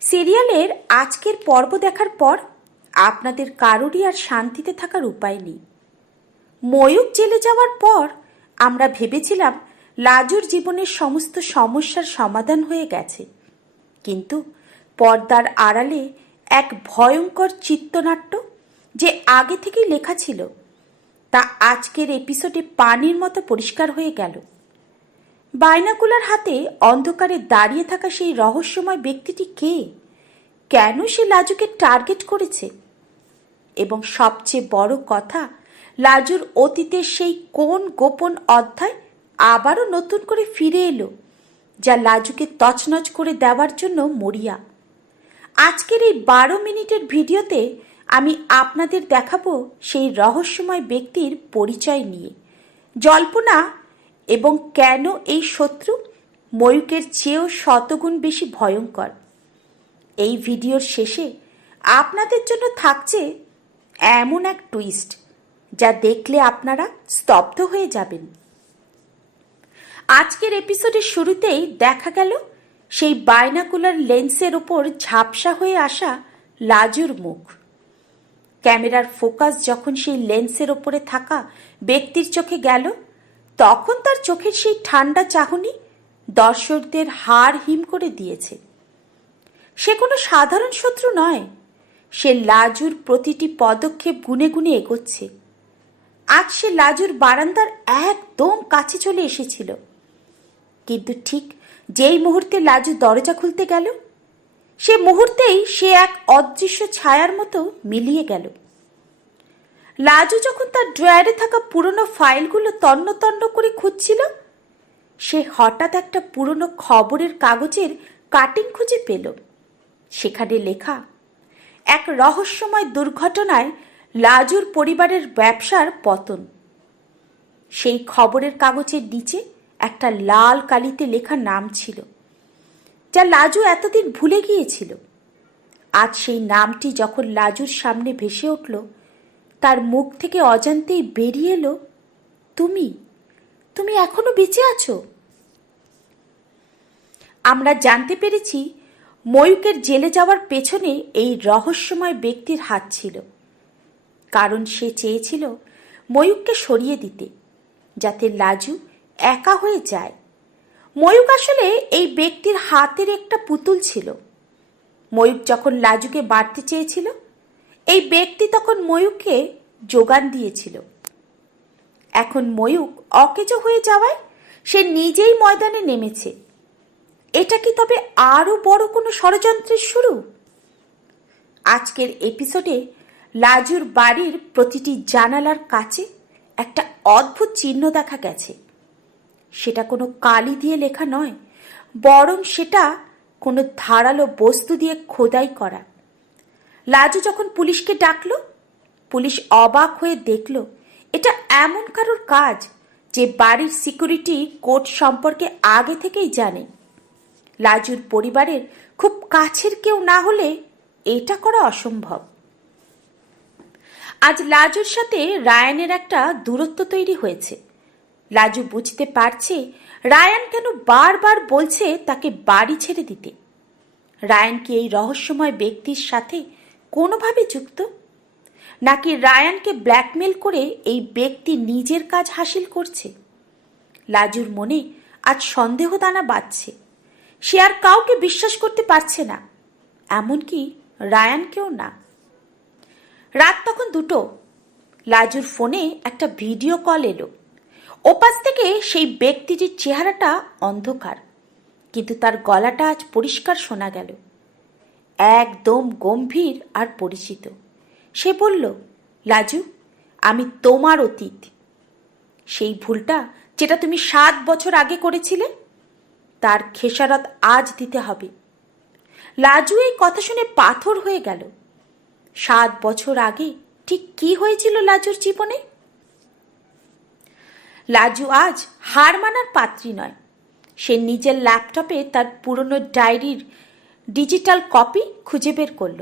সিরিয়ালের আজকের পর্ব দেখার পর আপনাদের কারোরই আর শান্তিতে থাকার উপায় নেই। ময়ূক জেলে যাওয়ার পর আমরা ভেবেছিলাম লাজুর জীবনের সমস্ত সমস্যার সমাধান হয়ে গেছে, কিন্তু পর্দার আড়ালে এক ভয়ঙ্কর চিত্রনাট্য যে আগে থেকেই লেখা ছিল তা আজকের এপিসোডে পানির মতো পরিষ্কার হয়ে গেল। বাইনাকুলার হাতে অন্ধকারে দাঁড়িয়ে থাকা সেই রহস্যময় ব্যক্তিটি কে? কেন সে লাজুকে টার্গেট করেছে? এবং সবচেয়ে বড় কথা, লাজুর অতীতের সেই কোন গোপন অধ্যায় আবারও নতুন করে ফিরে এলো, যা লাজুকে তছনছ করে দেওয়ার জন্য মরিয়া। আজকের এই 12 মিনিটের ভিডিওতে আমি আপনাদের দেখাবো সেই রহস্যময় ব্যক্তির পরিচয় নিয়ে, জল্পনা এবং কেন এই শত্রু ময়ূকের চেয়েও শতগুণ বেশি ভয়ঙ্কর। এই ভিডিওর শেষে আপনাদের জন্য থাকছে এমন এক টুইস্ট যা দেখলে আপনারা স্তব্ধ হয়ে যাবেন। আজকের এপিসোডের শুরুতেই দেখা গেল সেই বাইনাকুলার লেন্সের ওপর ঝাপসা হয়ে আসা লাজুর মুখ। ক্যামেরার ফোকাস যখন সেই লেন্সের ওপরে থাকা ব্যক্তির চোখে গেল, তখন তার চোখের সেই ঠান্ডা চাহনি দর্শকদের হাড় হিম করে দিয়েছে। সে কোনো সাধারণ শত্রু নয়, সে লাজুর প্রতিটি পদক্ষেপ গুনে গুনে এগোচ্ছে। আজ সে লাজুর বারান্দার একদম কাছে চলে এসেছিল, কিন্তু ঠিক যেই মুহূর্তে লাজু দরজা খুলতে গেল, সে মুহূর্তেই সে এক অদৃশ্য ছায়ার মতো মিলিয়ে গেল। লাজু যখন তার ড্রয়ারে থাকা পুরনো ফাইলগুলো তন্ন তন্ন করে খুঁজছিল, সে হঠাৎ একটা পুরনো খবরের কাগজের কাটিং খুঁজে পেল। সেখানে লেখা এক রহস্যময় দুর্ঘটনায় লাজুর পরিবারের ব্যবসার পতন। সেই খবরের কাগজের নিচে একটা লাল কালিতে লেখা নাম ছিল, যা লাজু এতদিন ভুলে গিয়েছিল। আজ সেই নামটি যখন লাজুর সামনে ভেসে উঠল, তার মুখ থেকে অজান্তেই বেরিয়ে এলো, তুমি তুমি এখনো বেঁচে আছো। আমরা জানতে পেরেছি ময়ূকের জেলে যাওয়ার পেছনে এই রহস্যময় ব্যক্তির হাত ছিল, কারণ সে চেয়েছিল ময়ূককে সরিয়ে দিতে, যাতে লাজু একা হয়ে যায়। ময়ূক আসলে এই ব্যক্তির হাতের একটা পুতুল ছিল। ময়ূক যখন লাজুকে মারতে চেয়েছিল, এই ব্যক্তি তখন ময়ূককে যোগান দিয়েছিল। এখন ময়ূক অকেজো হয়ে যাওয়ায় সে নিজেই ময়দানে নেমেছে। এটা কি তবে আরো বড় কোনো ষড়যন্ত্রের শুরু? আজকের এপিসোডে লাজুর বাড়ির প্রতিটি জানালার কাছে একটা অদ্ভুত চিহ্ন দেখা গেছে। সেটা কোনো কালি দিয়ে লেখা নয়, বরং সেটা কোনো ধারালো বস্তু দিয়ে খোদাই করা। লাজু যখন পুলিশকে ডাকলো, পুলিশ অবাক হয়ে দেখল এটা এমন কারোর কাজ যে বাড়ির সিকিউরিটি কোড সম্পর্কে আগে থেকেই জানে। লাজুর পরিবারের খুব কাছের কেউ না হলে এটা করা অসম্ভব। আজ লাজুর সাথে রায়ানের একটা দূরত্ব তৈরি হয়েছে। লাজু বুঝতে পারছে রায়ান কেন বারবার বলছে তাকে বাড়ি ছেড়ে দিতে। রায়ান কি এই রহস্যময় ব্যক্তির সাথে কোনোভাবে যুক্ত, নাকি রায়ানকে ব্ল্যাকমেল করে এই ব্যক্তি নিজের কাজ হাসিল করছে? লাজুর মনে আজ সন্দেহ দানা বাঁধছে। সে আর কাউকে বিশ্বাস করতে পারছে না, এমনকি রায়ানকেও না। রাত তখন 2টো। লাজুর ফোনে একটা ভিডিও কল এলো। ওপাশ থেকে সেই ব্যক্তিটির চেহারাটা অন্ধকার, কিন্তু তার গলাটা আজ পরিষ্কার শোনা গেল, একদম গম্ভীর আর পরিচিত। সে বলল, লাজু, আমি তোমার অতীত, সেই ভুলটা যেটা তুমি 7 বছর আগে করেছিলে, তার খেসারত আজ দিতে হবে। লাজু এই কথা শুনে পাথর হয়ে গেল। 7 বছর আগে ঠিক কি হয়েছিল লাজুর জীবনে? লাজু আজ হার মানার পাত্রী নয়। সে নিজের ল্যাপটপে তার পুরনো ডায়েরির ডিজিটাল কপি খুঁজে বের করল।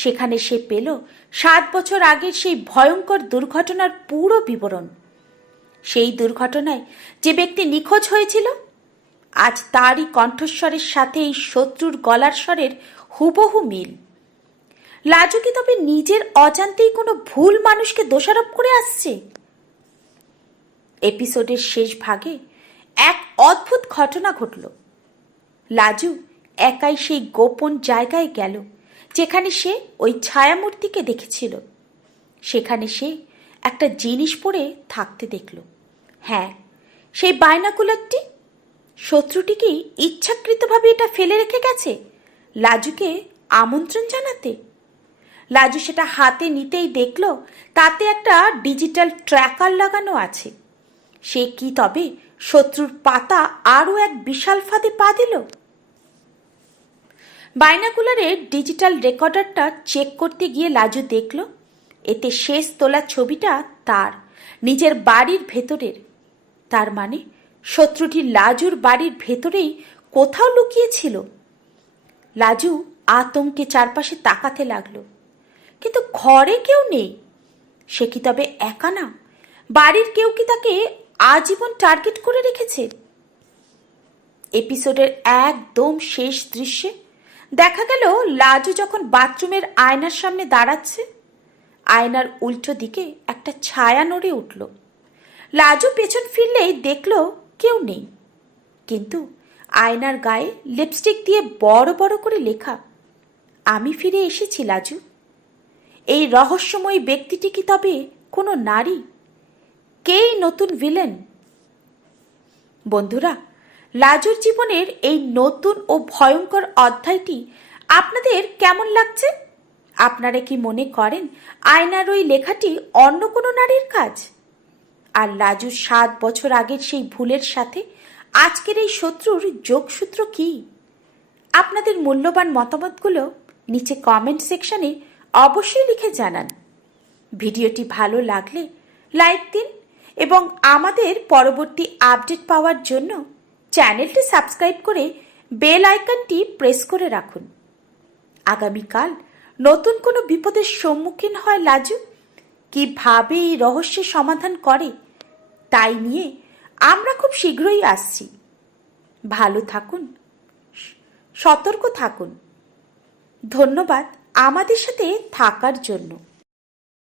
সেখানে সে পেল 7 বছর আগের সেই ভয়ঙ্কর দুর্ঘটনার পুরো বিবরণ। সেই দুর্ঘটনায় যে ব্যক্তি নিখোঁজ হয়েছিল, আজ তারই কণ্ঠস্বরের সাথে এই শত্রুর গলার স্বরের হুবহু মিল। লাজু কি তবে নিজের অজান্তেই কোনো ভুল মানুষকে দোষারোপ করে আসছে? এপিসোডের শেষ ভাগে এক অদ্ভুত ঘটনা ঘটল। লাজু একাই সেই গোপন জায়গায় গেল যেখানে সে ওই ছায়ামূর্তিকে দেখেছিল। সেখানে সে একটা জিনিস পরে থাকতে দেখল। হ্যাঁ, সেই বাইনাকুলারটি। শত্রুটি কি ইচ্ছাকৃতভাবে এটা ফেলে রেখে গেছে লাজুকে আমন্ত্রণ জানাতে? লাজু সেটা হাতে নিতেই দেখল তাতে একটা ডিজিটাল ট্র্যাকার লাগানো আছে। সে কি তবে শত্রুর পাতা আরও এক বিশাল ফাঁদে পা দিল? বাইনাকুলারের ডিজিটাল রেকর্ডারটা চেক করতে গিয়ে লাজু দেখল এতে শেষ তোলা ছবিটা তার নিজের বাড়ির ভেতরের। তার মানে শত্রুটি লাজুর বাড়ির ভেতরেই কোথাও লুকিয়েছিল। লাজু আতঙ্কে চারপাশে তাকাতে লাগলো, কিন্তু ঘরে কেউ নেই। সে কি তবে একা না? বাড়ির কেউ কি তাকে আজীবন টার্গেট করে রেখেছে? এপিসোডের একদম শেষ দৃশ্যে দেখা গেল লাজু যখন বাথরুমের আয়নার সামনে দাঁড়াচ্ছে, আয়নার উল্টো দিকে একটা ছায়া নড়ে উঠল। লাজু পেছন ফিরলেই দেখল কেউ নেই, কিন্তু আয়নার গায়ে লিপস্টিক দিয়ে বড় বড় করে লেখা, আমি ফিরে এসেছি লাজু। এই রহস্যময়ী ব্যক্তিটি কি তবে কোনো নারী? কেই নতুন ভিলেন? বন্ধুরা, লাজুর জীবনের এই নতুন ও ভয়ঙ্কর অধ্যায়টি আপনাদের কেমন লাগছে? আপনারা কি মনে করেন আয়নার ওই লেখাটি অন্য কোনো নারীর কাজ? আর লাজুর 7 বছর আগের সেই ভুলের সাথে আজকের এই শত্রুর যোগসূত্র কি? আপনাদের মূল্যবান মতামতগুলো নিচে কমেন্ট সেকশনে অবশ্যই লিখে জানান। ভিডিওটি ভালো লাগলে লাইক দিন এবং আমাদের পরবর্তী আপডেট পাওয়ার জন্য চ্যানেলটি সাবস্ক্রাইব করে বেল আইকনটি প্রেস করে রাখুন। আগামীকাল নতুন কোনো বিপদের সম্মুখীন হয় লাজু, কিভাবে এই রহস্যের সমাধান করে, তাই নিয়ে আমরা খুব শীঘ্রই আসছি। ভালো থাকুন, সতর্ক থাকুন। ধন্যবাদ আমাদের সাথে থাকার জন্য।